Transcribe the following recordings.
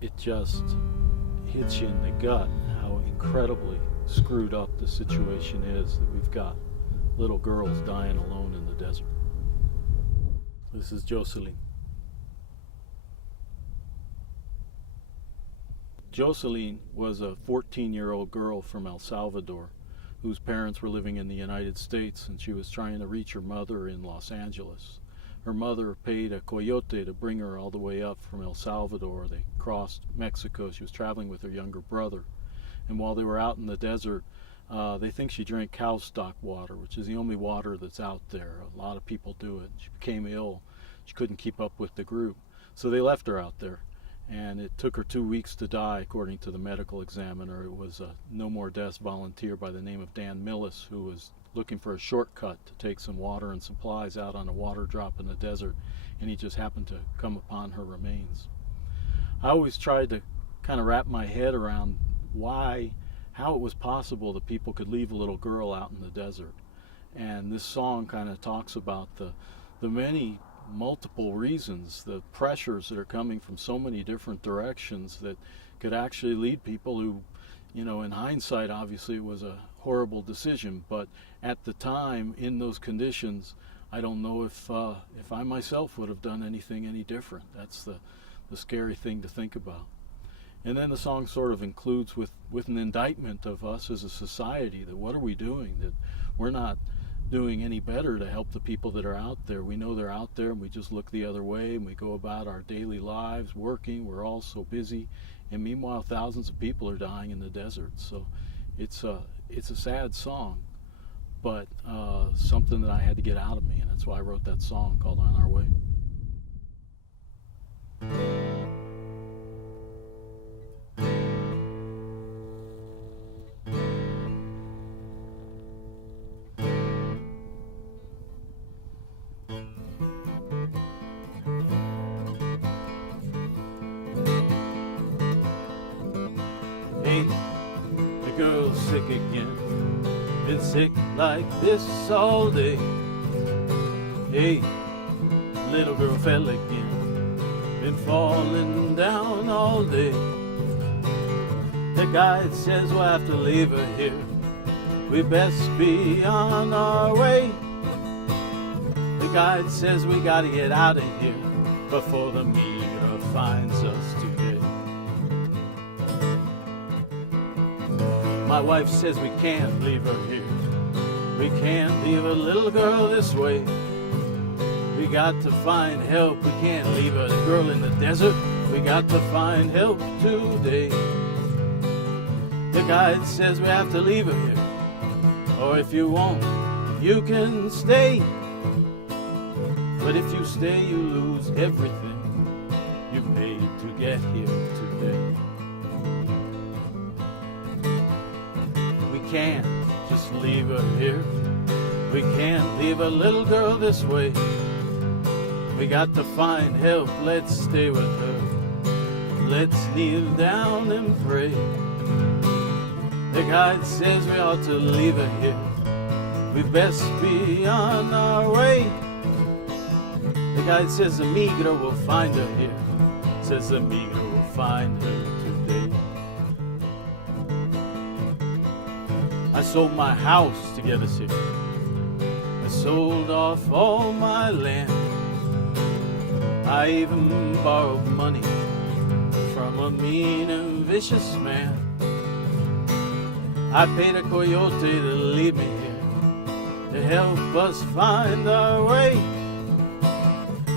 it just hits you in the gut how incredibly screwed up the situation is that we've got little girls dying alone in the desert. This is Josseline. Josseline was a 14-year-old girl from El Salvador whose parents were living in the United States, and she was trying to reach her mother in Los Angeles. Her mother paid a coyote to bring her all the way up from El Salvador. They crossed Mexico. She was traveling with her younger brother. And while they were out in the desert, they think she drank cow stock water, which is the only water that's out there. A lot of people do it. She became ill. She couldn't keep up with the group. So they left her out there. And it took her 2 weeks to die, according to the medical examiner. It was a No More Deaths volunteer by the name of Dan Millis who was looking for a shortcut to take some water and supplies out on a water drop in the desert, and he just happened to come upon her remains. I always tried to kind of wrap my head around how it was possible that people could leave a little girl out in the desert. And this song kind of talks about the many multiple reasons, the pressures that are coming from so many different directions that could actually lead people who, in hindsight, obviously it was a horrible decision, but at the time, in those conditions, I don't know if I myself would have done anything any different. That's the scary thing to think about. And then the song sort of includes with an indictment of us as a society, that what are we doing, that we're not doing any better to help the people that are out there. We know they're out there and we just look the other way and we go about our daily lives working. We're all so busy, and meanwhile thousands of people are dying in the desert. So it's a sad song, but something that I had to get out of me, and that's why I wrote that song called On Our Way. Hey, the girl's sick again. Been sick like this all day. Hey, little girl fell again. Been falling down all day. The guide says we'll have to leave her here. We best be on our way. The guide says we gotta get out of here before the meter finds us today. My wife says we can't leave her here. We can't leave a little girl this way. We got to find help. We can't leave a girl in the desert. We got to find help today. The guide says we have to leave her here. Or if you won't, you can stay. But if you stay, you lose everything you paid to get here today. We can't just leave her here. We can't leave a little girl this way. We got to find help. Let's stay with her. Let's kneel down and pray. The guide says we ought to leave her here. We best be on our way. The guide says the Migro will find her here. Says the Migro will find her today. I sold my house to get us here. I sold off all my land. I even borrowed money from a mean and vicious man. I paid a coyote to leave me here, to help us find our way.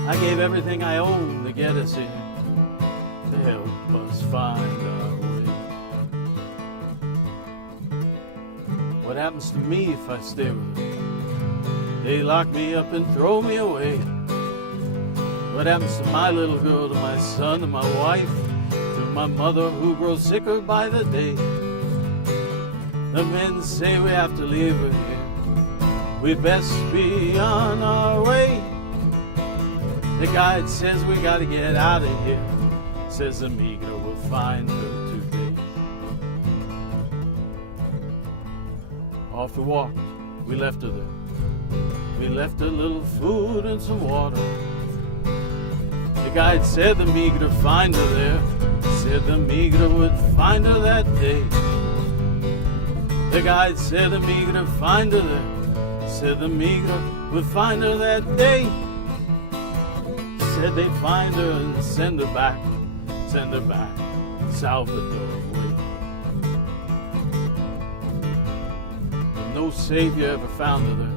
I gave everything I owned to get us here, to help us find our way. What happens to me if I stay with her? They lock me up and throw me away. What happens to my little girl, to my son, to my wife, to my mother who grows sicker by the day? The men say we have to leave her here. We best be on our way. The guide says we gotta get out of here. Says the Migro will find her today. Off we walked, we left her there. We left a little food and some water. The guide said the Migro find her there. Said said the migra would find her that day. The guide said the migra would find her there. Said the migra would find her that day. Said they'd find her and send her back Salvador way. But no savior ever found her there.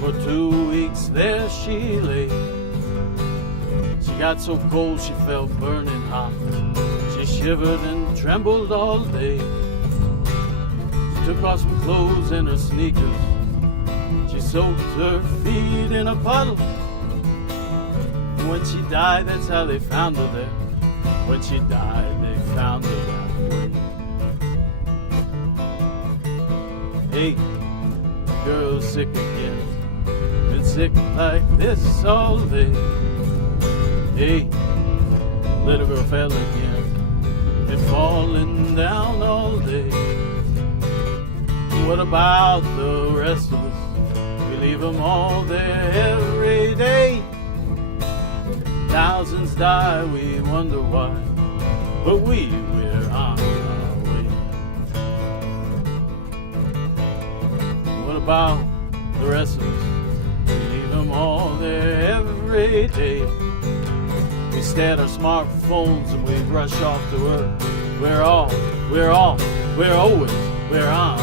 For 2 weeks there she lay. She got so cold she felt burning hot. She shivered and trembled all day. She took off some clothes and her sneakers. She soaked her feet in a puddle. And when she died, that's how they found her there. When she died, they found her that way. Hey, girl's sick again. Been sick like this all day. Hey, little girl fell again. Been falling down all day. What about the rest of us? We leave them all there every day. Thousands die, we wonder why, but we're on our way. What about the rest of us? We leave them all there every day. We stare at our smartphones and we rush off to work. We're always on